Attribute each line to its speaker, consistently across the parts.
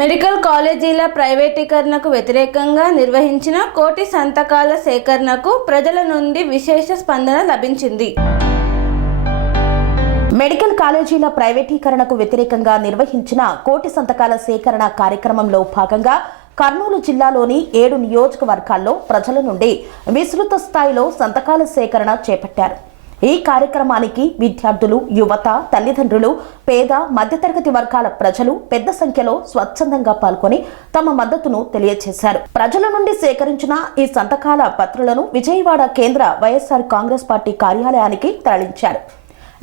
Speaker 1: Medical కాలేజీల ప్రైవేటీకరణకు వ్యతిరేకంగా నిర్వహించిన కోటి సంతకాల సేకరణకు ప్రజల నుండి విశేష స్పందన లభించింది.
Speaker 2: మెడికల్ కాలేజీల ప్రైవేటీకరణకు వ్యతిరేకంగా నిర్వహించిన కోటి సంతకాల సేకరణ కార్యక్రమంలో భాగంగా కర్నూలు జిల్లాలోని ఏడు నియోజకవర్గాల్లో ప్రజల నుండి విస్తృత స్థాయిలో సంతకాల సేకరణ చేపట్టారు. ఈ కార్యక్రమానికి విద్యార్థులు యువత తల్లిదండ్రులు పేద మధ్యతరగతి వర్గాల ప్రజలు పెద్ద సంఖ్యలో స్వచ్ఛందంగా పాల్గొని తమ మద్దతును తెలియజేశారు ప్రజల నుండి సేకరించిన ఈ సంతకాల పత్రులను విజయవాడ కేంద్ర వైఎస్ఆర్ కాంగ్రెస్ పార్టీ కార్యాలయానికి తరలించారు.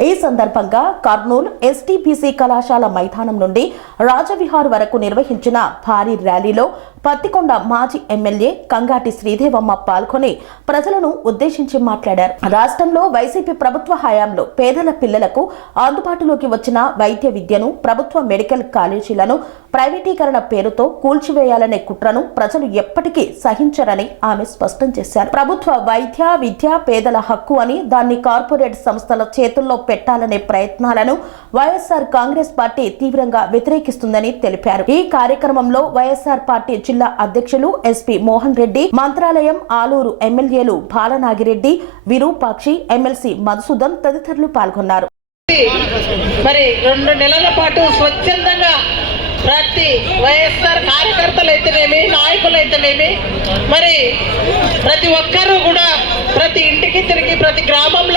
Speaker 2: ఈ సందర్భంగా కర్నూలు ఎస్టీబీసీ కళాశాల మైదానం నుండి రాజవిహార్ వరకు నిర్వహించిన భారీ ర్యాలీలో పత్తికొండ మాజీ ఎమ్మెల్యే కంగాటి శ్రీదేవమ్మ పాల్గొని ప్రజలను ఉద్దేశించి మాట్లాడారు. రాష్ట్రంలో వైసీపీ ప్రభుత్వ హయాంలో పేదల పిల్లలకు అందుబాటులోకి వచ్చిన వైద్య విద్యను ప్రభుత్వ మెడికల్ కాలేజీలను ప్రైవేటీకరణ పేరుతో కూల్చివేయాలనే కుట్రను ప్రజలు ఎప్పటికీ సహించరని ఆమె స్పష్టం చేశారు. ప్రభుత్వ వైద్య విద్య పేదల హక్కు అని దాన్ని కార్పొరేట్ సంస్థల చేతుల్లో పెట్టాలనే ప్రయత్నాలను వైఎస్ఆర్ కాంగ్రెస్ పార్టీ తీవ్రంగా వ్యతిరేకిస్తుందని తెలిపారు. ఈ కార్యక్రమంలో వైఎస్ఆర్ పార్టీ జిల్లా అధ్యక్షులు ఎస్పీ మోహన్ రెడ్డి మంత్రాలయం ఆలూరు ఎమ్మెల్యేలు బాలనాగిరెడ్డి విరూపాక్షి ఎమ్మెల్సీ మధుసూదన్ తదితరులు పాల్గొన్నారు.
Speaker 3: మరి రెండు నెలల పాటు స్వచ్ఛందంగా ప్రతి వైఎస్ఆర్ కార్యకర్తలు అయితేనేమి నాయకులు అయితేనేమి మరి ప్రతి ఒక్కరూ కూడా ప్రతి ఇంటికి తిరిగి ప్రతి గ్రామంలో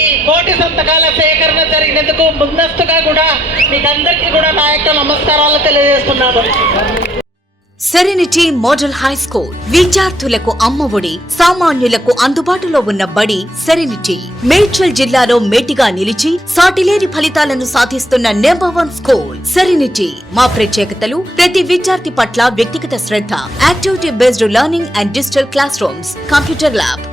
Speaker 3: ఈ కోటి సంతకాల సేకరణ జరిగినందుకు ముందస్తుగా కూడా మీకందరికీ కూడా నా యొక్క నమస్కారాలు తెలియజేస్తున్నాను.
Speaker 4: సెరెనిటీ మోడల్ హై స్కూల్ విద్యార్థులకు అమ్మఒడి సామాన్యులకు అందుబాటులో ఉన్న బడి సెరెనిటీ. మేడ్చల్ జిల్లాలో మేటిగా నిలిచి సాటిలేని ఫలితాలను సాధిస్తున్న నెంబర్ వన్ స్కూల్ సెరెనిటీ. మా ప్రత్యేకతలు ప్రతి విద్యార్థి పట్ల వ్యక్తిగత శ్రద్ధ activity based learning and digital class rooms computer lab.